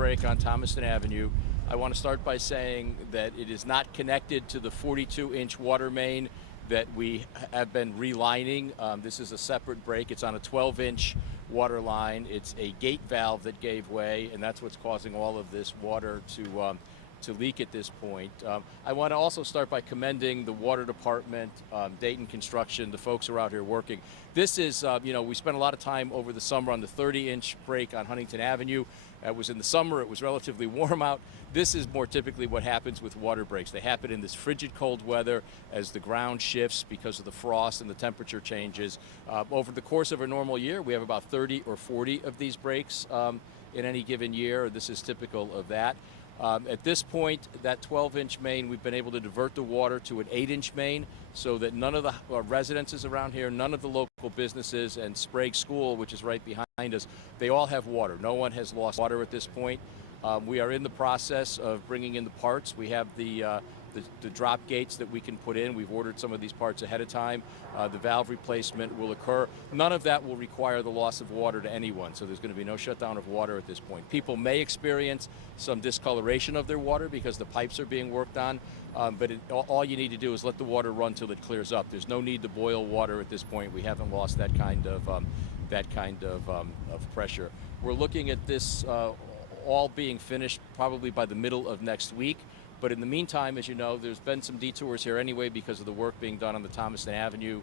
break on Thomaston Avenue. I want to start by saying that it is not connected to the 42-inch water main that we have been relining. This is a separate break. It's on a 12-inch water line. It's a gate valve that gave way, and that's what's causing all of this water to leak at this point. I want to also start by commending the water department, Dayton Construction, the folks who are out here working. This is, we spent a lot of time over the summer on the 30-inch break on Huntington Avenue. It was in the summer, it was relatively warm out. This is more typically what happens with water breaks. They happen in this frigid cold weather as the ground shifts because of the frost and the temperature changes. Over the course of a normal year, we have about 30 or 40 of these breaks in any given year. This is typical of that. At this point, that 12-inch main, we've been able to divert the water to an 8-inch main so that none of the residences around here, none of the local businesses, and Sprague School, which is right behind us, they all have water. No one has lost water at this point. We are in the process of bringing in the parts. We have the drop gates that we can put in. We've ordered some of these parts ahead of time. The valve replacement will occur. None of that will require the loss of water to anyone, so there's going to be no shutdown of water at this point. People may experience some discoloration of their water because the pipes are being worked on, but all you need to do is let the water run till it clears up. There's no need to boil water at this point. We haven't lost that kind of pressure. We're looking at this all being finished probably by the middle of next week. But in the meantime, as you know, there's been some detours here anyway because of the work being done on the Thomaston Avenue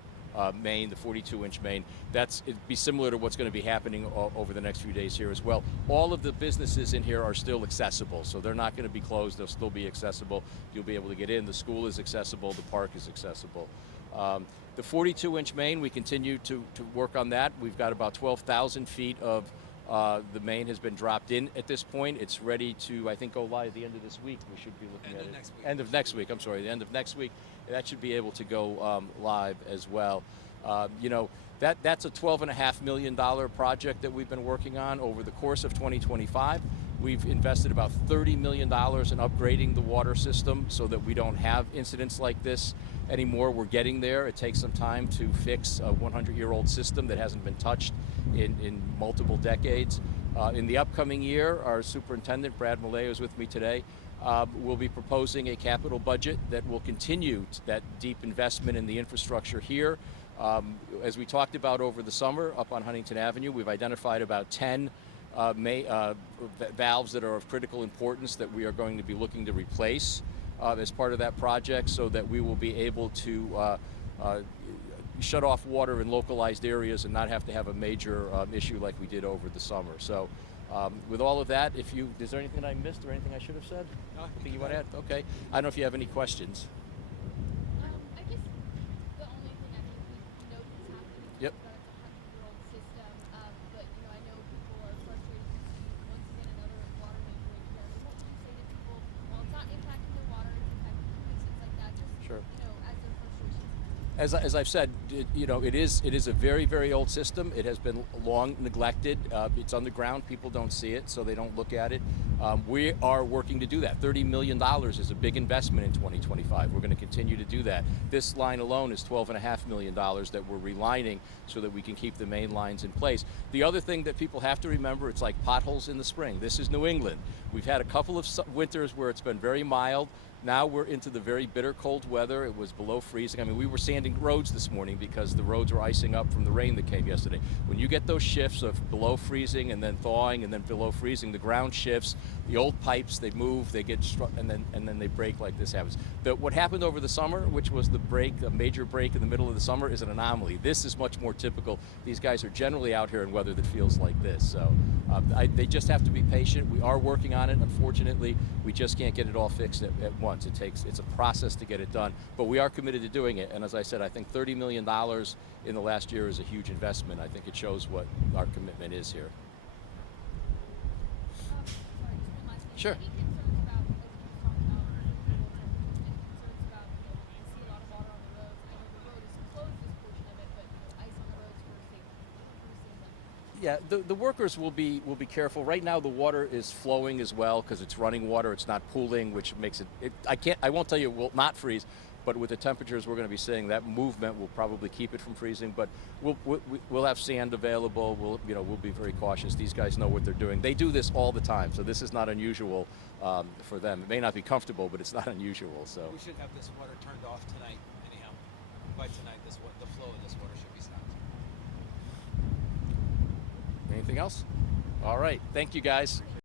main, the 42-inch main. It'd be similar to what's going to be happening over the next few days here as well. All of the businesses in here are still accessible, so they're not going to be closed. They'll still be accessible. You'll be able to get in. The school is accessible. The park is accessible. The 42-inch main, we continue to work on that. We've got about 12,000 feet of the main has been dropped in at this point. It's ready to, I think, go live at the end of this week. We should be looking at it. End of next week, I'm sorry, the end of next week. That should be able to go live as well. That's a $12.5 million project that we've been working on over the course of 2025. We've invested about $30 million in upgrading the water system so that we don't have incidents like this anymore. We're getting there. It takes some time to fix a 100-year-old system that hasn't been touched in multiple decades. In the upcoming year, our superintendent, Brad Millay, is with me today, will be proposing a capital budget that will continue that deep investment in the infrastructure here. As we talked about over the summer up on Huntington Avenue, we've identified about 10 valves that are of critical importance that we are going to be looking to replace as part of that project so that we will be able to shut off water in localized areas and not have to have a major issue like we did over the summer. So with all of that, is there anything I missed or anything I should have said? No, anything you want to add? Okay. I don't know if you have any questions. I guess the only thing I think we know that's happening is Yep. that it's a 100-year-old system, but I know people are frustrated to see once again another water main break here. What would you say to people? Well, it's not impacting their water, it's impacting things like that. Just Sure. As their frustrations. As I've said, it is a very, very old system. It has been long neglected. It's underground. People don't see it, so they don't look at it. We are working to do that. $30 million is a big investment in 2025. We're going to continue to do that. This line alone is $12.5 million that we're relining so that we can keep the main lines in place. The other thing that people have to remember, it's like potholes in the spring. This is New England. We've had a couple of winters where it's been very mild. Now we're into the very bitter cold weather. It was below freezing. I mean, we were sanding roads this morning because the roads were icing up from the rain that came yesterday. When you get those shifts of below freezing and then thawing and then below freezing, the ground shifts, the old pipes, they move, they get struck, and then they break like this happens. What happened over the summer, which was a major break in the middle of the summer, is an anomaly. This is much more typical. These guys are generally out here in weather that feels like this. So they just have to be patient. We are working on it. Unfortunately, we just can't get it all fixed at once. It's a process to get it done, but we are committed to doing it. And as I said, I think $30 million in the last year is a huge investment. I think it shows what our commitment is here. Sorry, just one last thing. Sure. Any concerns about, as you talked about, concerns about, we see a lot of water on the roads. I know the road is closed this portion of it, but ice on the roads for safety. Yeah, the workers will be careful. Right now, the water is flowing as well because it's running water. It's not pooling, which makes I won't tell you it will not freeze, but with the temperatures we're going to be seeing, that movement will probably keep it from freezing. But we'll have sand available. We'll be very cautious. These guys know what they're doing. They do this all the time, so this is not unusual for them. It may not be comfortable, but it's not unusual. So We should have this water turned off tonight. Anyhow, by tonight, the flow of this water should be stopped. anything else? All right. Thank you, guys.